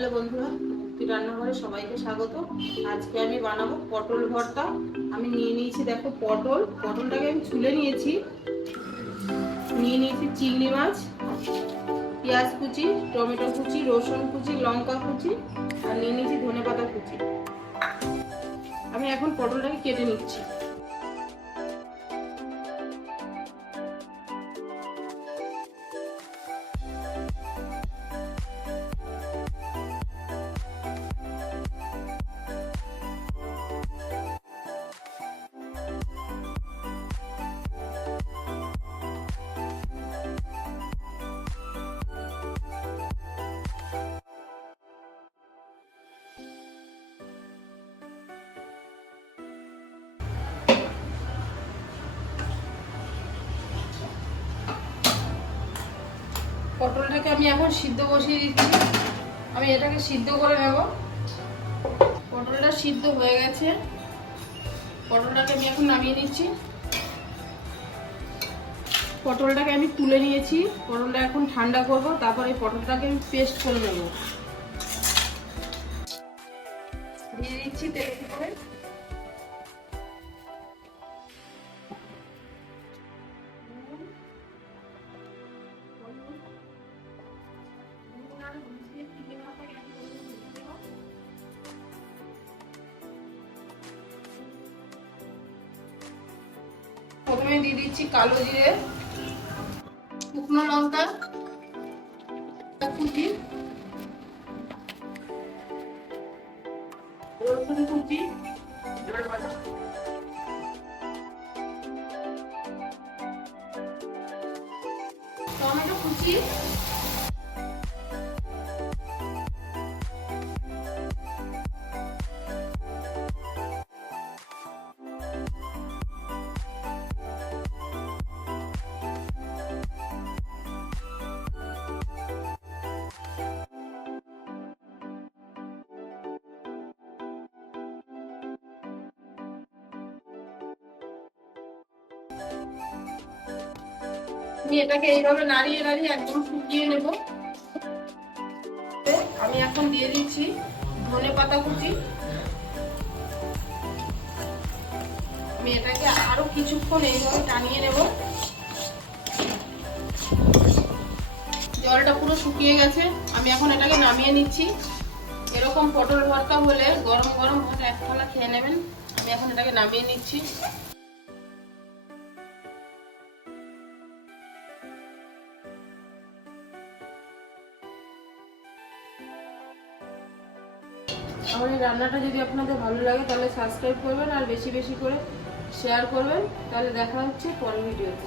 Hello বন্ধুরা মুক্তি রান্নাঘরে সবাইকে স্বাগত। আজকে আমি বানাবো পটল ভর্তা। আমি নিয়ে নিয়েছি, দেখো পটল। পটলটাকে আমি ছুলে নিয়েছি। নিয়ে নিয়েছি চিংড়ি মাছ, পেঁয়াজ কুচি, টমেটো কুচি, রসুন কুচি, লঙ্কা কুচি, আর নিয়ে নিয়েছি ধনে পাতা কুচি। আমি এখন পটলটাকে কেটে নিচ্ছি। পটলটাকে আমি এখন সিদ্ধ বসিয়ে দিচ্ছি। আমি এটাকে সিদ্ধ করে নেব। পটলটা সিদ্ধ হয়ে গেছে। পটলটাকে আমি এখন নামিয়ে নিচ্ছি। পটলটাকে আমি তুলে নিয়েছি। পটলটা এখন ঠান্ডা করব। তারপর এই পটলটাকে আমি পেস্ট করে নেব। দিয়ে দিচ্ছি উপরে। প্রথমে দিয়ে দিচ্ছি কালো জিরে শুকনো লঙ্কা কুচি। কুচি টমেটো কুচি আমি এটাকে এইভাবে নাড়িয়ে নাড়িয়ে একদম শুকিয়ে নেব। আমি এখন দিয়ে দিচ্ছি ধনে পাতা কুচি। আমি এটাকে আরও কিছুক্ষণ এইভাবে টানিয়ে নেব। জলটা পুরো শুকিয়ে গেছে। আমি এখন এটাকে নামিয়ে নিচ্ছি। এরকম পটল ভর্তা হলে গরম গরম ভাত এক থালা খেয়ে নেবেন। আমি এখন এটাকে নামিয়ে নিচ্ছি। আমার এই রান্নাটা যদি আপনাদের ভালো লাগে তাহলে সাবস্ক্রাইব করবেন আর বেশি বেশি করে শেয়ার করবেন। তাহলে দেখা হচ্ছে পরের ভিডিওতে